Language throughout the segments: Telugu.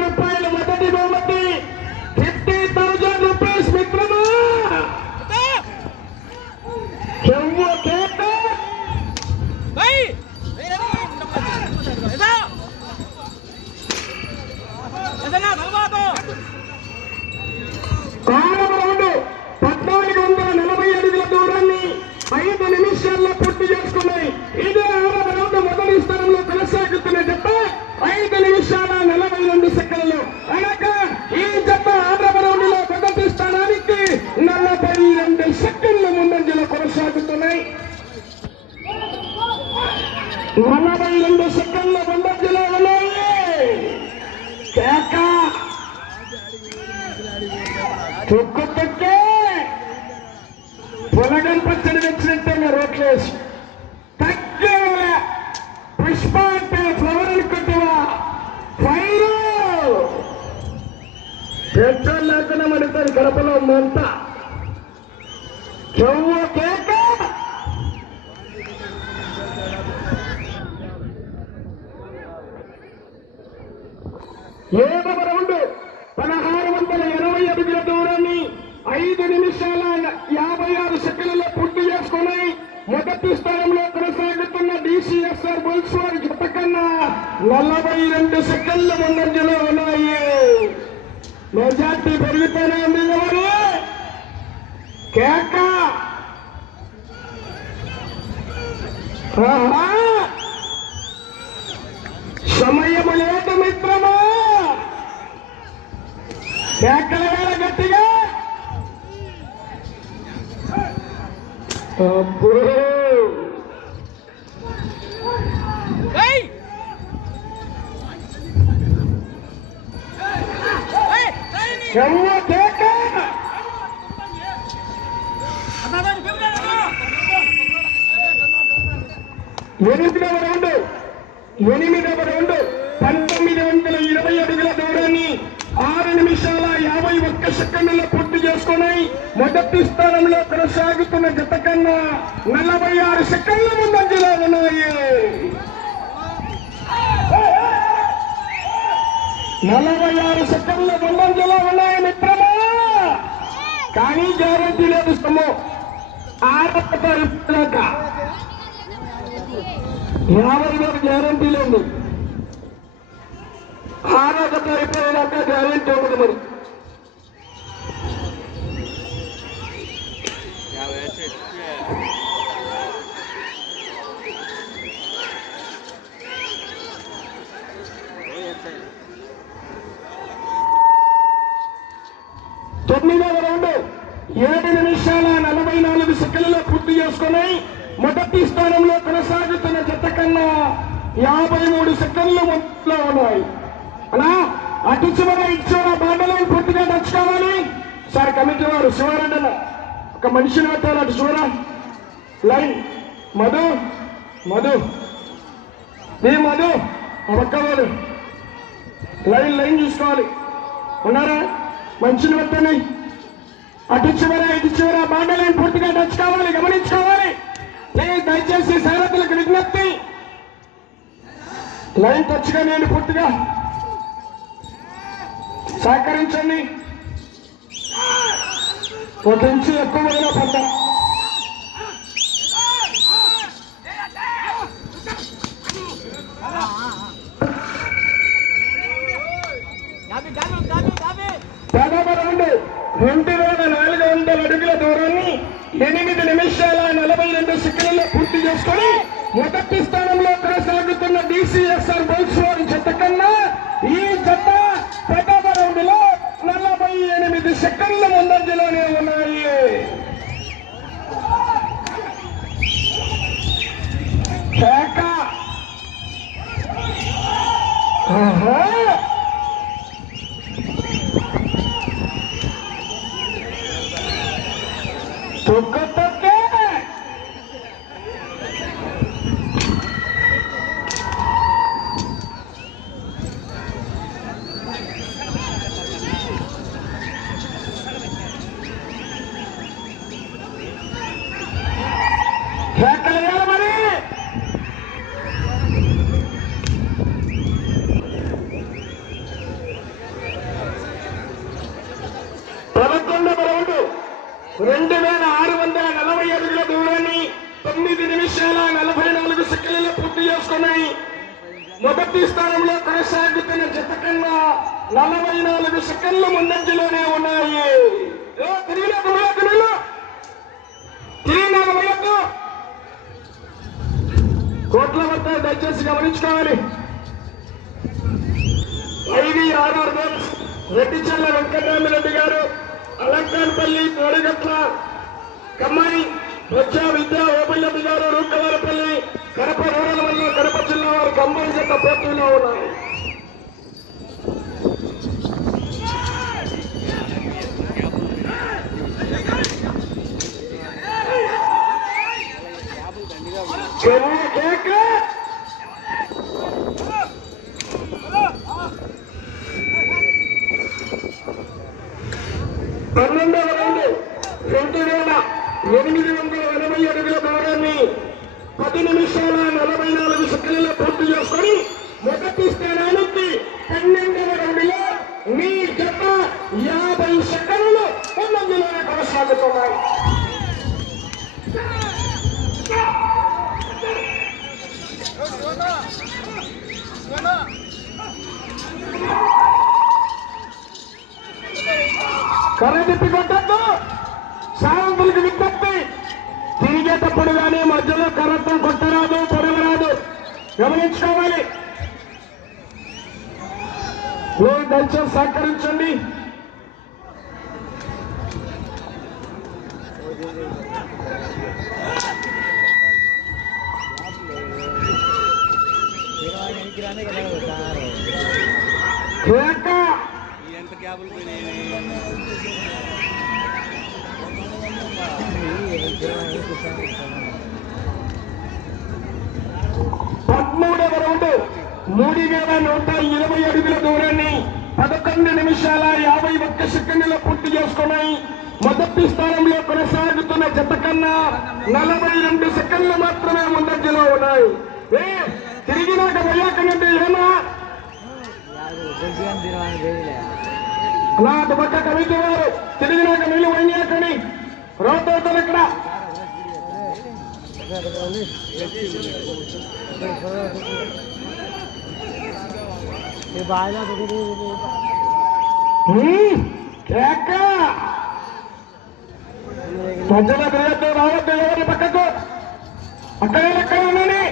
రూపాయలు మొదటి బహుమతి 50,000 రూపీస్ మిత్రమా. చెవ్వు కేక రౌండ్ 1440 అడుగుల దూరాన్ని 5 నిమిషాల్లో పూర్తి చేసుకున్నాయి. ఇదే 6వ రౌండ్ మొదటి స్థానంలో కొనసాగుతున్న జత 5 నిమిషాల 42 సెకండ్లు. అనగా ఈ జత 6వ రౌండ్ లో మొదటి స్థానానికి 42 సెకండ్ల ముందంజలో కొనసాగుతున్నాయి. 42 సెకండ్ల ముందంజలో ఉన్నాయి. కేక తొక్కు తొక్కే పొలగం పచ్చడి తెచ్చినట్టు రోట్లేసి తగ్గే పుష్ప అంటే ఫ్లవర్ అనుకుంటువా ఫైరు పెట్రోల్ లేకుండా మడుతారు కడపలో మంట. చెవ్వు కేక ఏడవ రౌండ్ 1680 అడుగుల దూరాన్ని 5 నిమిషాల 56 సెకండ్లలో పూర్తి చేసుకుని మొదటి స్థానంలో కొనసాగుతున్న డిసిఎస్ఆర్ బుల్స్ వారి జత కన్నా 42 సెకండ్ల ముందంజలో ఉన్నాయి. మెజార్టీ పెరుగుతూనే ఉంది. ఎవరు కేక సమయము లేదు మిత్రమా. కేకల వేళ గట్టిగా చెవ్వు కేక 8వ రౌండ్ 1920 అడుగుల దూరాన్ని 6 నిమిషాల 51 సెకండ్లలో పూర్తి చేసుకుని మొదటి స్థానంలో కొనసాగుతున్న జత కన్నా 46 సెకండ్ల ముందంజలో ఉన్నాయి. 46 సెకండ్ల ముందంజలో ఉన్నాయి మిత్రమా. కానీ గ్యారంటీ లేదు. సొమ్ము 6 అయిపోయాక 50 గ్యారంటీ లేదు. 6 అయిపోయినాక గ్యారంటీ ఉండదు. మరి తొమ్మిదవ రౌండ్ 7 నిమిషాల 44 సెకండ్లలో పూర్తి చేసుకుని మొదటి స్థానంలో కొనసాగుతున్న జత కన్నా 53 సెకండ్లు మొదట్లో ఉన్నాయి. అలా అటు చివర ఇటు చివర బాండలను పూర్తిగా టచ్ కావాలి. సార్ కమిటీ వారు శివారెడ్డి ఒక మనిషిని పెట్టాలి. అటు చివర లైన్ మధు మధు నీ మధు పక్కవాడు లైన్ చూసుకోవాలి. ఉన్నారా? మనిషిని పెట్టండి. అటు చివర ఇటు చివర బాండలను పూర్తిగా టచ్ కావాలి. గమనించుకోవాలి. దయచేసి సారథులకు విజ్ఞప్తి, లైన్ టచ్గా నేను పూర్తిగా సహకరించండి. 1 ఇంచు ఎక్కువ పడ్డ రౌండ్ 2400 అడుగుల దూరాన్ని 8 నిమిషాల 42 సెకండ్లలో పూర్తి చేసుకొని మొదటి స్థానంలో కొనసాగుతున్న డిసిఎస్ఆర్ బుల్స్ వారి జత కన్నా ఈ జత 10వ రౌండ్ లో 48 సెకండ్ల ముందంజలోనే ఉన్నాయి. కేక తొక్కు తొక్కే 9 నిమిషాల 44 సెకండ్లలో పూర్తి చేసుకున్నాయి. మొదటి స్థానంలో కొనసాగుతున్న జత కన్నా 44 సెకండ్ల ముందంజలోనే ఉన్నాయి. కోట్ల వద్ద దయచేసి గమనించుకోవాలి. IVRR రెడ్డిచెల్ల వెంకటరామిరెడ్డి గారు, అలంకాన్పల్లి, తోడిగట్ల, కమ్మాయి, ప్రజా విద్యా ఓపయ్యమ్మ గారు, రూకవారపల్లి, కడప రూరల్ మండలం, కడప జిల్లా వారు కంబైన్ జత పోటీలో ఉన్నాయి. పన్నెండవ రౌండ్ 2880 అడుగుల దూరాన్ని 10 నిమిషాల 44 సెకండ్లలో పూర్తి చేసుకొని మొదటి స్థానానికి 12వ రౌండ్లో మీ జత 50 సెకండ్లు ముందంజలోనే కొనసాగుతున్నాయి. కర్ర తిప్పి కొట్టద్దు, సాయంత్రులకు విజ్ఞప్తి. తిరిగేటప్పుడు కానీ మధ్యలో కర్రతో కొట్టరాదు, పొడవరాదు, గమనించుకోవాలి. దయచేసి సహకరించండి. పదమూడవ రౌండ్ 3120 అడుగుల దూరాన్ని 11 నిమిషాల 51 సెకండ్లలో పూర్తి చేసుకున్నాయి. మొదటి స్థానంలో కొనసాగుతున్న జత కన్నా 42 సెకండ్లు మాత్రమే ముందంజలో ఉన్నాయి. తిరిగినాక పోయాకనంటే ఏమా అలా అటు పక్క కమిటీ వారు తిరిగినాక నీళ్ళు పోయినాకని రోడ్డు ఇక్కడ మధ్యలో తిరగద్దు, రావద్దు ఎవరి పక్కకు, అక్కడే అక్కడ ఉండండి.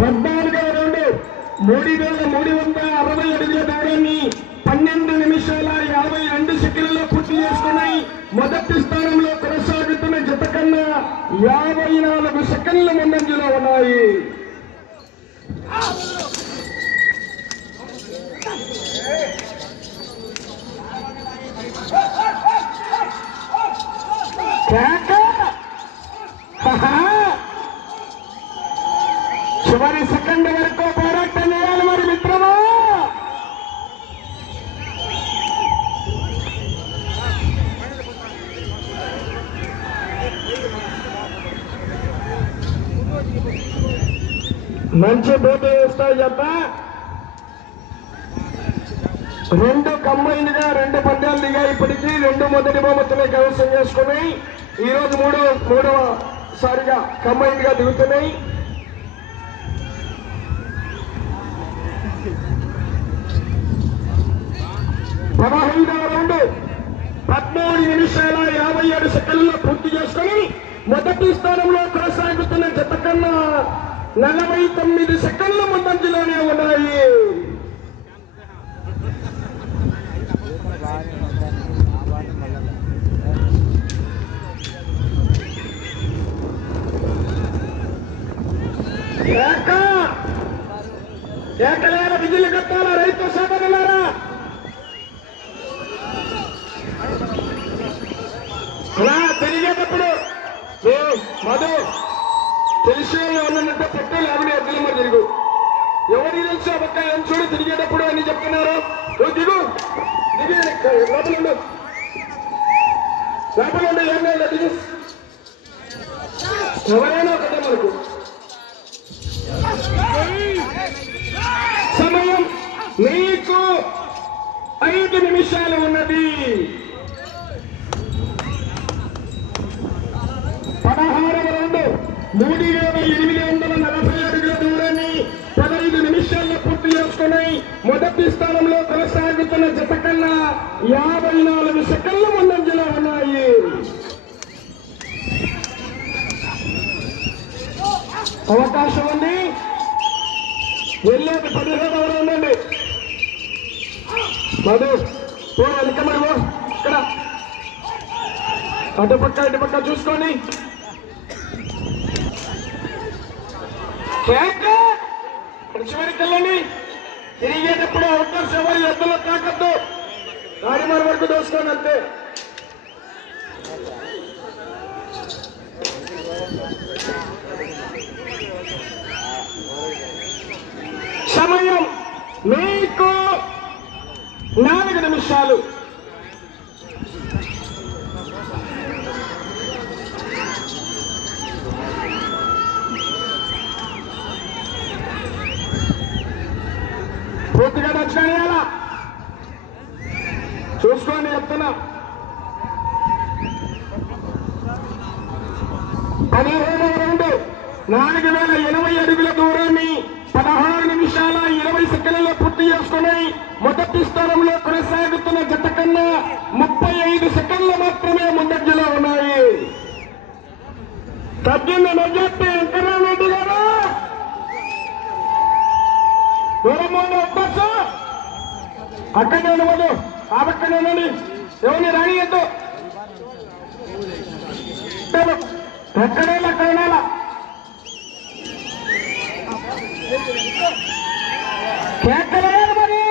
పద్నాలుగవ రౌండ్ 3360 అడుగుల దూరాన్ని 12 నిమిషాల 52 సెకండ్లలో పూర్తి చేసుకున్నాయి. మొదటి స్థానంలో కొనసాగుతున్న జత కన్నా 54 సెకండ్ల ముందంజలో ఉన్నాయి. చివరి సెకండ్ వరకు పోరాటం చేయాలి మరి మిత్రమా. మంచి పోటీ వేస్తాయి చెప్ప. 2 కంబైన్డ్ గా 2 పందాలు దిగాయి. ఇప్పటికీ 2 మొదటి బహుమతులే కైవసం చేసుకున్నాయి. ఈరోజు మూడవ సారిగా కంబైన్డ్ గా దిగుతున్నాయి. పదహైదవ రౌండ్ 13 నిమిషాల 57 సెకండ్లలో పూర్తి చేసుకుని మొదటి స్థానంలో కొనసాగుతున్న జత కన్నా 49 సెకండ్ల ముందంజలోనే ఉన్నాయి. ఏకలేల విధులు కట్టాల రైతు సోదరులారా. అలా తిరిగేటప్పుడు మధు తెలిసే ఉన్నంటే పెట్టాలి. ఆవిడ ఎద్దులమ్మ తిరుగు, ఎవరికి తెలుసు పక్క ఏం చూడు తిరిగేటప్పుడు అని చెప్తున్నారు. దిగు దిగి లోపల ఉండు, ఏం లేదు దిగు. ఎవరైనా ఒకటే మనకు. సమయం మీకు 5 నిమిషాలు ఉన్నది. 16వ రౌండ్ 3840 అడుగుల దూరాన్ని 15 నిమిషాల్లో పూర్తి చేసుకుని మొదటి స్థానంలో కొనసాగుతున్న జత కన్నా 54 సెకండ్ల ముందంజలో ఉన్నాయి. అవకాశం ఉంది. వెళ్ళేది 17వ రౌండ్ అండి. మధు వెనక మరి ఇక్కడ అటుపక్క ఇటుపక్క చూసుకొని చివరికి వెళ్ళండి. తిరిగేటప్పుడు అవకాశం ఎవరు ఎద్దులో తాకద్దు. గాడి మరి వరకు దోసుకోండి అంతే. సమయం మీకు 4 నిమిషాలు. పూర్తిగా దక్షిణాల చూసుకోండి చెప్తున్నా. 17వ రౌండ్ 4080 అడుగుల దూరాన్ని 16 నిమిషాల 20 సెకండ్లలో పూర్తి చేసుకుని మొదటి స్థానంలో కొనసాగుతున్న జత కన్నా 35 సెకండ్లు మాత్రమే ముందంజలో ఉన్నాయి. తగ్గింది నొజ్జెట్టి వెంకటరామరెడ్డి గారు. దూరం అవకాశం అక్కడే ఉండదు. ఆ పక్కనే ఉండండి. ఎవరిని రానియద్దు. ఎక్కడే అక్కడ ఉండాలా. కేకలేదు మరి.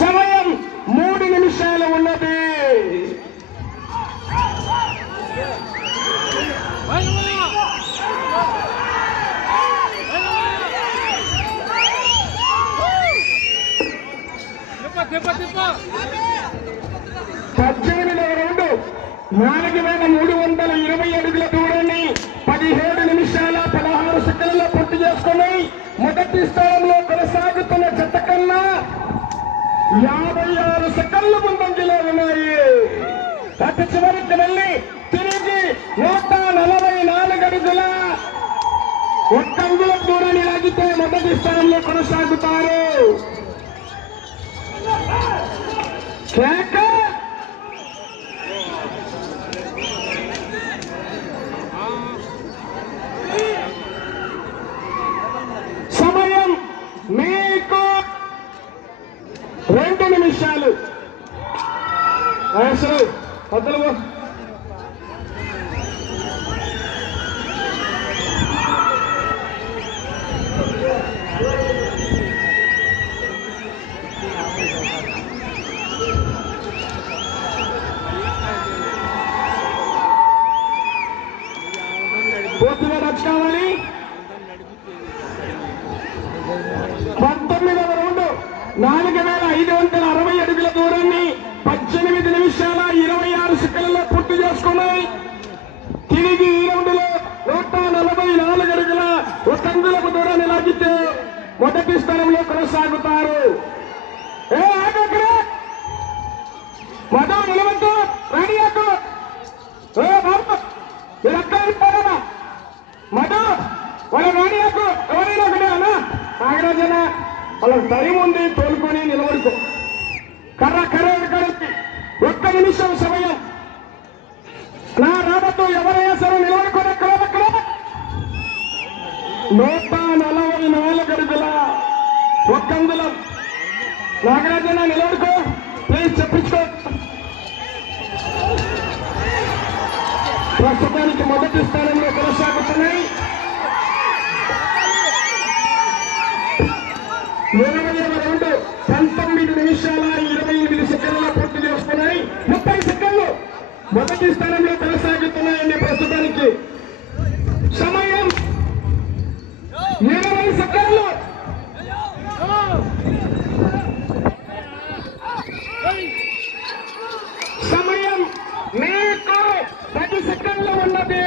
సమయం 3 నిమిషాలు ఉన్నది. రౌండ్ 4320 అడుగుల దూరాన్ని 17 నిమిషాల 16 సెకండ్లలో పూర్తి చేసుకుని మొదటి స్థానంలో కొనసాగుతున్న జత కన్నా 56 సెకండ్ల ముందంజలో ఉన్నాయి. అటు చివరికి వెళ్ళి తిరిగి 144 అడుగుల 1 అంగుళం దూరాన్ని లాగితే మొదటి స్థానంలో కొనసాగుతారు. సమయం మీకు 2 నిమిషాలు. వద్దలు పూర్తిగా రచ్ కావాలి. 19వ రౌండ్ 4560 అడుగుల దూరాన్ని 18 నిమిషాల 26 సెకండ్లలో పూర్తి చేసుకున్నాయి. తిరిగి ఈ రౌండ్ లో 144 అడుగుల 1 అంగుళపు దూరాన్ని లాగితే మొదటి స్థానంలో కొనసాగుతారు. మధు నిలవద్దు. రాణియాకు మీరు అక్కడ ఇస్తారా మధు? వాళ్ళ రాణియాకు ఎవరైనా ఒకటే అన్నా నాగరాజన వాళ్ళకి టైం ఉంది. తోలుకొని నిలబడుకో. కర్ర కలిపి 1 నిమిషం సమయం. నా రాబట్టు ఎవరైనా సరే నిలబడుకోని అక్కడ 144 అడుగుల 1 అంగుళం. నాగరాజన నిలబడుకో ప్లీజ్. చెప్పించుకో. ప్రస్తుతానికి మొదటి స్థానంలో కొనసాగుతున్నాయి. 20వ రౌండ్ 19 నిమిషాల 28 సెకండ్లలో పూర్తి చేసుకున్నాయి. 30 సెకండ్లు మొదటి స్థానంలో కొనసాగుతున్నాయండి ప్రస్తుతానికి. సమయం 20 సెకండ్లు. సమయం మీకు 10 సెకండ్లు ఉన్నది.